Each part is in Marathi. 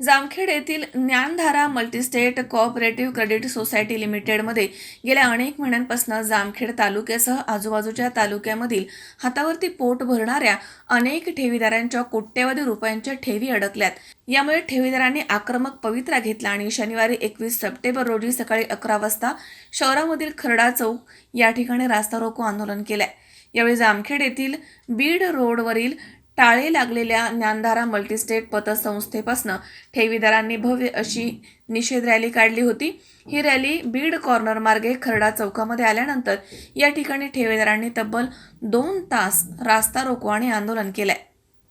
जामखेड येथील Dnyandhara multistate cooperative credit society लिमिटेडमध्ये गेल्या अनेक महिन्यांपासून जामखेड तालुक्यासह आजूबाजूच्या तालुक्यामधील हातावरती पोट भरणाऱ्या अनेक ठेवीदारांच्या कोट्यवधी रुपयांच्या ठेवी अडकल्यात. यामुळे ठेवीदारांनी आक्रमक पवित्रा घेतला आणि शनिवारी एकवीस सप्टेंबर रोजी सकाळी अकरा वाजता शहरामधील खरडा चौक या ठिकाणी रास्ता रोको आंदोलन केलंय. यावेळी जामखेड येथील बीड रोडवरील टाळे लागलेल्या ज्ञानधारा मल्टीस्टेट पतसंस्थेपासून ठेवीदारांनी भव्य अशी निषेध रॅली काढली होती. ही रॅली बीड कॉर्नर मार्गे खरडा चौकामध्ये आल्यानंतर या ठिकाणी ठेवीदारांनी तब्बल दोन तास रास्ता रोको आणि आंदोलन केलंय.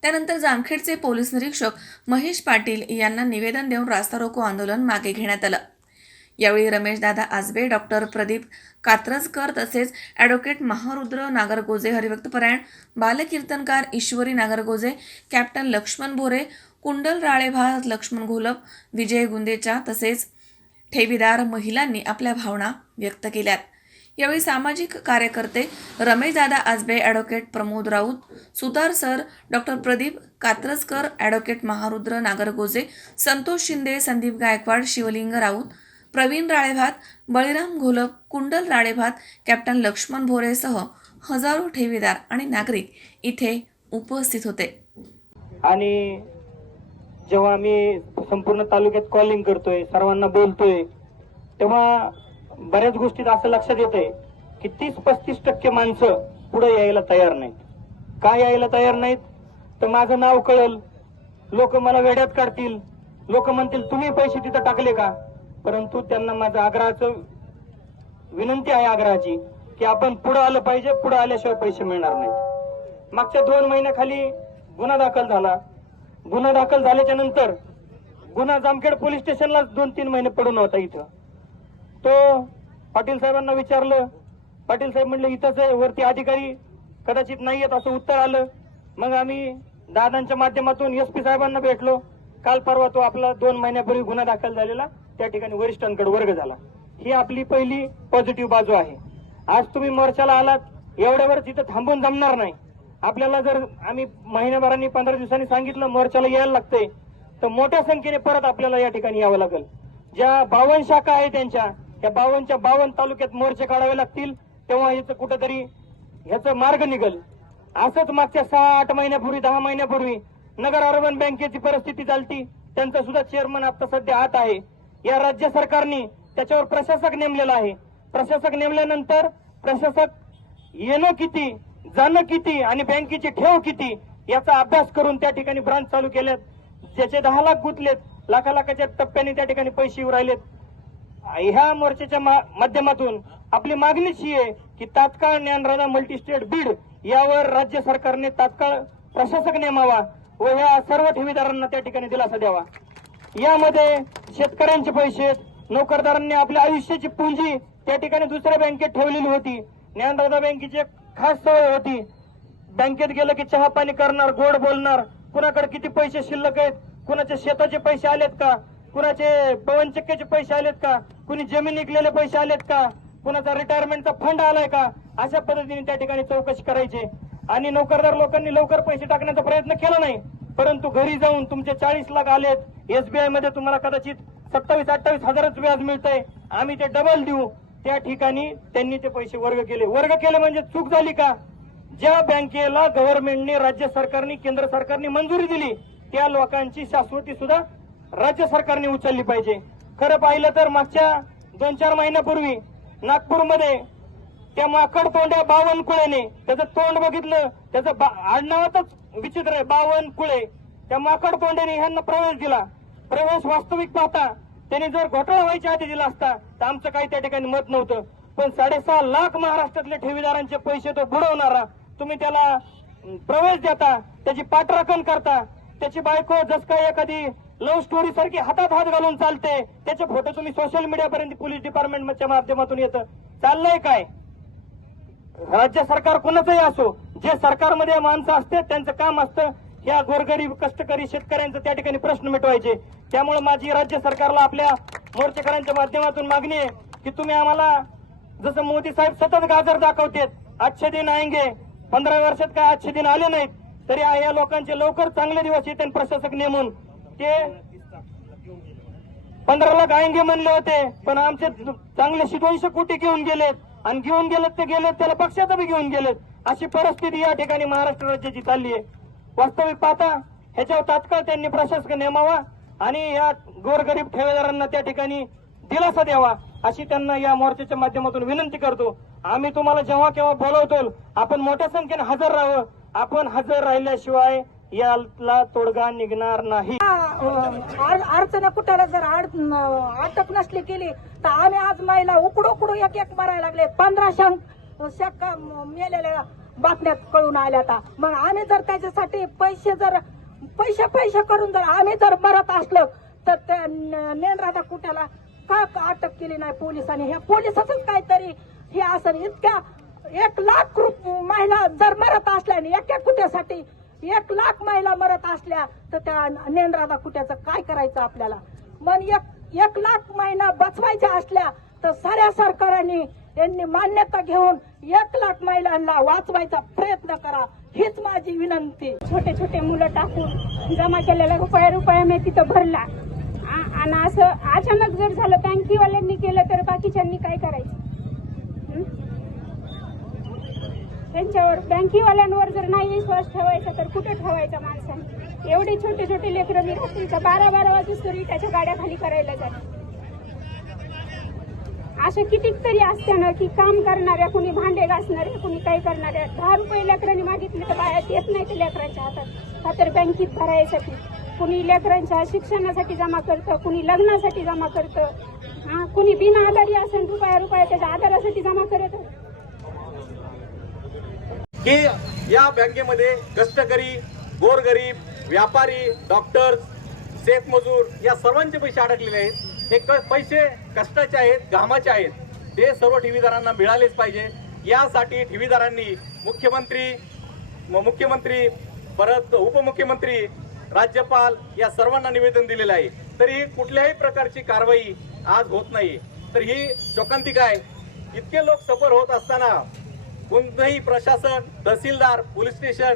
त्यानंतर जामखेडचे पोलीस निरीक्षक महेश पाटील यांना निवेदन देऊन रास्ता रोको आंदोलन मागे घेण्यात आलं. यावेळी रमेशदादा आजबे डॉक्टर प्रदीप कात्रजकर तसेच ॲडव्होकेट महारुद्र नागरगोजे हरिभक्तपरायण बालकीर्तनकार ईश्वरी नागरगोजे कॅप्टन लक्ष्मण भोरे कुंडल राळेभात लक्ष्मण घोलप विजय गुंदेचा तसेच ठेवीदार महिलांनी आपल्या भावना व्यक्त केल्यात. यावेळी सामाजिक कार्यकर्ते रमेशदादा Ajbe advocate Pramod Raut Sutar sir doctor Pradeep Katrajkar advocate Maharudra Nagargoje Santosh Shinde Sandeep Gaikwad Shivling Raut Praveen Ralebhat Baliram Gholap Kundal Ralebhat captain Laxman भोरेसह हजारो ठेवीदार आणि नागरिक इथे उपस्थित होते. आणि जेव्हा आम्ही संपूर्ण तालुक्यात कॉलिंग करतोय सर्वांना बोलतोय तेव्हा बऱ्याच गोष्टीत असं लक्षात येतंय की तीस पस्तीस टक्के माणसं पुढे यायला तयार नाहीत. का यायला तयार नाहीत? तर माझं नाव कळल. लोक मला वेड्यात काढतील. लोक म्हणतील तुम्ही पैसे तिथं टाकले का? परंतु त्यांना माझं आग्रहाचं विनंती आहे आग्रहाची की आपण पुढे आलं पाहिजे पुढे आल्याशिवाय पैसे मिळणार नाहीत. मागच्या दोन महिन्याखाली गुन्हा दाखल झाला. गुन्हा दाखल झाल्याच्यानंतर गुन्हा जामखेड पोलीस स्टेशनला दोन तीन महिने पडून होता इथं. तो पाटील साहेबांना विचारलं. पाटील साहेब म्हणले इथंच आहे वरती अधिकारी कदाचित नाही येत असं उत्तर आलं. मग आम्ही दादांच्या माध्यमातून एस पी साहेबांना भेटलो. काल परवा तो आपला दोन महिन्यापूर्वी गुन्हा दाखल झालेला. त्या ठिकाणी वरिष्ठांकडे वर्ग झाला. ही आपली पहिली पॉझिटिव्ह बाजू आहे. आज तुम्ही मोर्चाला आलात एवढ्यावर तिथं थांबून जमणार नाही. आपल्याला जर आम्ही महिन्याभरांनी पंधरा दिवसांनी सांगितलं मोर्चाला यायला लागतंय तर मोठ्या संख्येने परत आपल्याला या ठिकाणी यावं लागेल. ज्या बावन शाखा आहे त्यांच्या त्या बावनच्या बावन तालुक्यात मोर्चे काढावे लागतील तेव्हा ह्याचं कुठंतरी ह्याचं मार्ग निघल. असंच मागच्या सहा आठ महिन्यापूर्वी दहा महिन्यापूर्वी नगर अर्बन बँकेची परिस्थिती चालती त्यांचा सुद्धा चेअरमन आता सध्या आत आहे. या राज्य सरकारने त्याच्यावर प्रशासक नेमलेला आहे. प्रशासक नेमल्यानंतर प्रशासक येणं किती जाणं किती आणि बँकेची ठेव किती याचा अभ्यास करून त्या ठिकाणी ब्रांच चालू केल्यात ज्याचे दहा लाख गुंतलेत लाखा लाखाच्या टप्प्याने त्या ठिकाणी पैसे येऊ राहिलेत. ह्या मोर्चाच्या मा- माध्यमातून आपली मागणीच ही आहे की तात्काळ ज्ञानराजा मल्टीस्टेट बीड यावर राज्य सरकारने तात्काळ प्रशासक नेमावा व ह्या सर्व ठेवीदारांना त्या ठिकाणी दिलासा द्यावा. यामध्ये शेतकऱ्यांचे पैसे नोकरदारांनी आपल्या आयुष्याची पुंजी त्या ठिकाणी दुसऱ्या बँकेत ठेवलेली होती. ज्ञानराजा बँकेची एक खास सवय होती. बँकेत गेलं की चहा पाणी करणार गोड बोलणार. कुणाकडे किती पैसे शिल्लक आहेत? कुणाच्या शेताचे पैसे आलेत का? कुणाचे पवनचक्क्याचे पैसे आलेत का? कुणी जमीन विकलेले पैसे आलेत का? कुणाचा रिटायरमेंटचा फंड आलाय का? अशा पद्धतीने त्या ठिकाणी चौकशी करायची. आणि नोकरदार लोकांनी लवकर पैसे टाकण्याचा प्रयत्न केला नाही. परंतु घरी जाऊन तुमचे चाळीस लाख आलेत. एसबीआयमध्ये तुम्हाला कदाचित सत्तावीस अठ्ठावीस हजारच व्याज मिळतंय. आम्ही ते डबल देऊ. त्या ठिकाणी त्यांनी ते पैसे वर्ग केले. वर्ग केले म्हणजे चूक झाली का? ज्या बँकेला गव्हर्नमेंटने राज्य सरकारने केंद्र सरकारने मंजुरी दिली त्या लोकांची शाश्वती सुद्धा राज्य सरकारने उचलली पाहिजे. खरं पाहिलं तर मागच्या दोन चार महिन्यापूर्वी नागपूरमध्ये त्या माकड तोंड्या बावन कुळेने. त्याचं तोंड बघितलं त्याचं बा- आडनावातच विचित्र आहे बावन कुळे. त्या माकड तोंड्याने ह्यांना प्रवेश दिला. प्रवेश वास्तविक पाहता त्यांनी जर घोटाळा व्हायच्या आधी दिला असता तर आमचं काही त्या ठिकाणी मत नव्हतं. पण साडेसहा लाख महाराष्ट्रातले ठेवीदारांचे पैसे तो बुडवणारा तुम्ही त्याला प्रवेश देता त्याची पाठराखण करता त्याची बायको जस काय एखादी लव्ह स्टोरी सारखी हातात हात घालून चालते त्याचे फोटो तुम्ही सोशल मीडियापर्यंत पोलीस डिपार्टमेंटच्या माध्यमातून येतं. चाललंय काय? राज्य सरकार कोणाचंही असो जे सरकारमध्ये माणसं असते त्यांचं काम असतं. या गोरगरीब कष्टकरी शेतकऱ्यांचं त्या ठिकाणी प्रश्न मिटवायचे. त्यामुळे माझी राज्य सरकारला आपल्या मोर्चेकऱ्यांच्या माध्यमातून मागणी आहे की तुम्ही आम्हाला जसं मोदी साहेब सतत गाजर दाखवतेत आजचे दिन आएंगे. पंधरा वर्षात काय आजचे दिन आले नाहीत तरी या लोकांचे लवकर चांगले दिवस येते प्रशासक नेमून. ते पंधरा लाख म्हणले होते पण आमचे चांगलेशे दोनशे कोटी घेऊन गेलेत. आणि घेऊन गेलेत ते गेलेत त्याला पक्षात बी घेऊन गेलेत. अशी परिस्थिती या ठिकाणी महाराष्ट्र राज्याची चालली आहे. वास्तविक पाहता ह्याच्यावर तात्काळ त्यांनी प्रशासक नेमावा आणि या गोरगरीब ठेवेदारांना त्या ठिकाणी दिलासा द्यावा अशी त्यांना या मोर्चाच्या माध्यमातून विनंती करतो. आम्ही तुम्हाला जेव्हा केव्हा बोलवतो आपण मोठ्या संख्येने हजर राहावं. आपण हजर राहिल्याशिवाय याला तोडगा निघणार नाही. अडचण कुठाला जर आड- अटक नसली केली तर आम्ही आज महिला उकडू उकडू एक एक मारायला लागले. पंधरा शंक शक्का मेलेल्या बातम्यात कळून आल्या आता. मग आम्ही जर त्याच्यासाठी पैसे जर पैसे पैसे करून जर आम्ही जर मरत असलो तर त्या नेनराधा कुठ्याला का अटक केली नाही पोलिसांनी? ह्या पोलिसाच काहीतरी हे असं इतक्या एक लाख रुप- महिला जर मरत असल्याने एक एक कुठ्यासाठी एक लाख महिला मरत असल्या तर त्या नेनराधा कुट्याचं काय करायचं आपल्याला? मग एक एक लाख महिना बचवायच्या असल्या तर साऱ्या सरकारांनी यांनी मान्यता घेऊन एक लाख महिलांना वाचवायचा प्रयत्न करा. हीच माझी विनंती. छोटे छोटे मुलं टाकून जमा केलेल्या रुपया रुपया मी तिथं भरला. आ- आणि असं अचानक जर झालं बँकीवाल्यांनी केलं तर बाकीच्यांनी काय करायचं हं? त्यांच्यावर बँकीवाल्यांवर जर नाही विश्वास ठेवायचा तर कुठे ठेवायचा माणसाने? एवढे छोटे छोटे लेकरं मी रात्रीच्या बारा बारा वाजूस तरी त्याच्या गाड्या खाली करायला जाते अशा कितीतरी असतं ना की काम करणाऱ्या कुणी भांडे घासणाऱ्या कुणी काही करणाऱ्या. दहा रुपये लेकरांनी मागितले तर बाहेर येत नाही ते लेकरांच्या हातात. का तर बँकेत भरायसाठी. कुणी लेकरांच्या शिक्षणासाठी जमा करतं कुणी लग्नासाठी जमा करतं. हा कुणी बिना आधारी असेल रुपया रुपया त्याच्या आधारासाठी जमा करत की या बँकेमध्ये कष्टकरी गोरगरीब व्यापारी डॉक्टर्स शेतमजूर या सर्वांचे पैसे अडकलेले आहेत. हे क- पैसे कष्टाचे आहेत घामाचे आहेत. ते सर्व ठेवीदारांना मिळालेच पाहिजे. यासाठी ठेवीदारांनी मुख्यमंत्री म- मुख्यमंत्री परत उपमुख्यमंत्री राज्यपाल या सर्वांना निवेदन दिलेलं आहे. तरी कुठल्याही प्रकारची कारवाई आज होत नाही तर ही शोकांतिका आहे. इतके लोक सफर होत असताना कोणतंही प्रशासन तहसीलदार पोलीस स्टेशन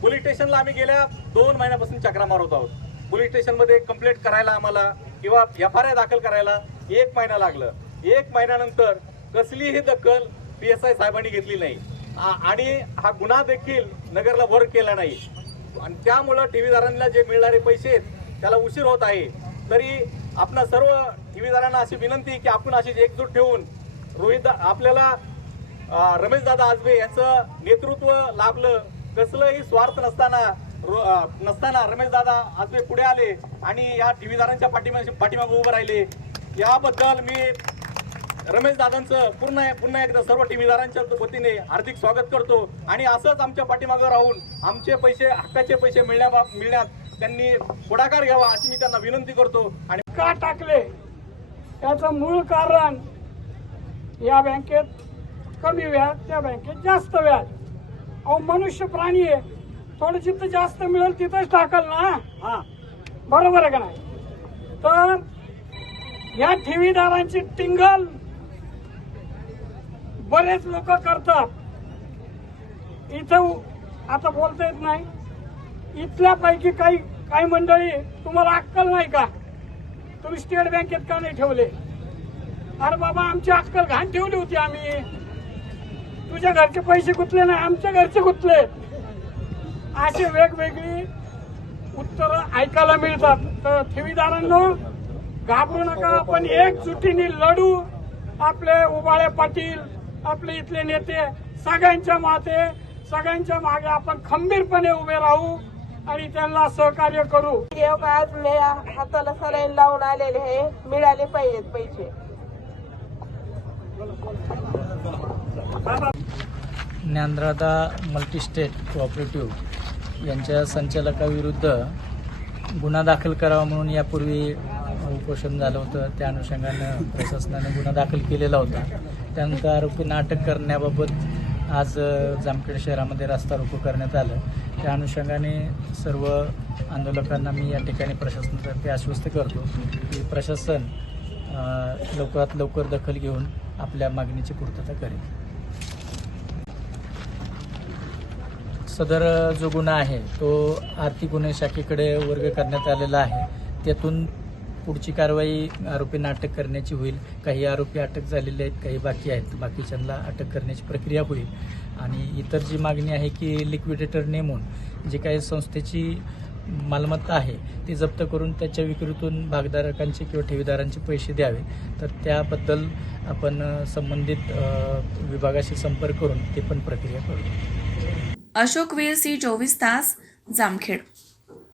पोलीस स्टेशनला आम्ही गेल्या दोन महिन्यापासून चक्रा मारत आहोत. पोलीस स्टेशनमध्ये कंप्लेंट करायला आम्हाला किंवा एफ आय दाखल करायला एक महिना लागलं. एक महिन्यानंतर कसलीही दखल पी एस आय साहेबांनी घेतली नाही. आणि हा गुन्हा देखील नगरला वर केला नाही. आणि त्यामुळं ठेवीदारांना जे मिळणारे पैसे आहेत त्याला उशीर होत आहे. तरी आपणा सर्व ठेवीदारांना अशी विनंती की आपण अशी एकजूट ठेवून रोहित आपल्याला रमेश दादा आजबे यांचं नेतृत्व लाभलं. कसलंही स्वार्थ नसताना रो- नसताना रमेश दादा आजबे पुढे आले आणि या ठेवीदारांच्या पाठीमागे पाठीमागे उभं राहिले. याबद्दल मी रमेश दादांचं पूर्ण पुन्हा एकदा सर्व ठेवीदारांच्या वतीने हार्दिक स्वागत करतो. आणि असंच आमच्या पाठीमागं राहून आमचे पैसे हक्काचे पैसे मिळण्या मिळण्यात त्यांनी पुढाकार घ्यावा अशी मी त्यांना विनंती करतो. आणि का टाकले? त्याचं मूळ कारण या बँकेत कमी व्याज त्या बँकेत जास्त व्याज. अहो मनुष्य प्राणी आहे. थोडं जिथं जास्त मिळेल तिथंच टाकल ना. बरोबर आहे का नाही? तर या ठेवीदारांची टिंगल बरेच लोक करतात. इथं आता बोलता येत नाही. इथल्यापैकी काही काही मंडळी तुम्हाला अक्कल नाही का? तुम्ही स्टेट बँकेत का नाही ठेवले? अरे बाबा आमची अक्कल घाण ठेवली होती आम्ही. तुझ्या घरचे पैसे गुंतले नाही आमच्या घरचे गुंतले. अशी वेगवेगळी उत्तर ऐकायला मिळतात. तर ठेवीदारांनो घाबरू नका आपण एकजुटीने लढू. आपले उबाळे पाटील आपले इथले नेते सगळ्यांच्या माते सगळ्यांच्या मागे आपण खंबीरपणे उभे राहू आणि त्यांना सहकार्य करू. आज मी हाताला सलाईन लावून आलेले आहे मिळाले पाहिजेत पैसे. ज्ञानराधा मल्टीस्टेट कोऑपरेटिव्ह यांच्या संचालकाविरुद्ध गुन्हा दाखल करावा म्हणून यापूर्वी उपोषण झालं होतं. त्या अनुषंगानं प्रशासनानं गुन्हा दाखल केलेला होता. त्यानंतर आरोपींना अटक करण्याबाबत आज जामखेड शहरामध्ये रास्ता रोको करण्यात आलं. त्या अनुषंगाने सर्व आंदोलकांना मी या ठिकाणी प्रशासनातर्फे आश्वस्त करतो की प्रशासन लवकरात लवकर दखल घेऊन आपल्या मागणीची पूर्तता करेल. सदर जो गुन्हा आहे तो आर्थिक गुन्हे शाखेकडे वर्ग करण्यात आलेला आहे. त्यातून पुढची कारवाई आरोपींना अटक करण्याची होईल. काही आरोपी अटक झालेले आहेत काही बाकी आहेत. बाकीच्यांना अटक करण्याची प्रक्रिया होईल. आणि इतर जी मागणी आहे की लिक्विडेटर नेमून जी काही संस्थेची मालमत्ता आहे ती जप्त करून त्याच्या विक्रीतून भागधारकांचे किंवा ठेवीदारांचे पैसे द्यावे. तर त्याबद्दल आपण संबंधित विभागाशी संपर्क करून ते पण प्रक्रिया करू. अशोक वीर सी चोवीस तास जामखेड.